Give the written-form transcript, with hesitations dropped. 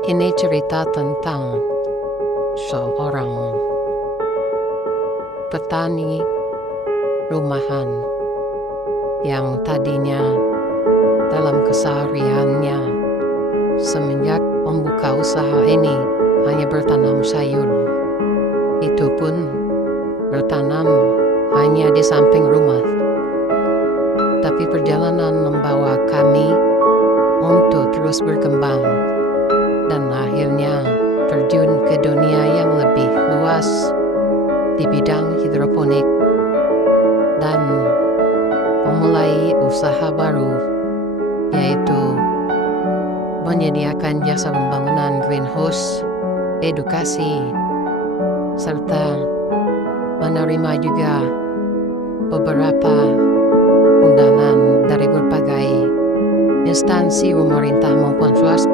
Ini cerita tentang seorang petani rumahan yang tadinya dalam kesehariannya semenjak membuka usaha ini hanya bertanam sayur. Itu pun bertanam hanya di samping rumah. Tapi perjalanan membawa kami untuk terus berkembang dan akhirnya terjun ke dunia yang lebih luas di bidang hidroponik dan memulai usaha baru, yaitu menyediakan jasa pembangunan greenhouse, edukasi, serta menerima juga beberapa undangan dari berbagai instansi pemerintah maupun swasta.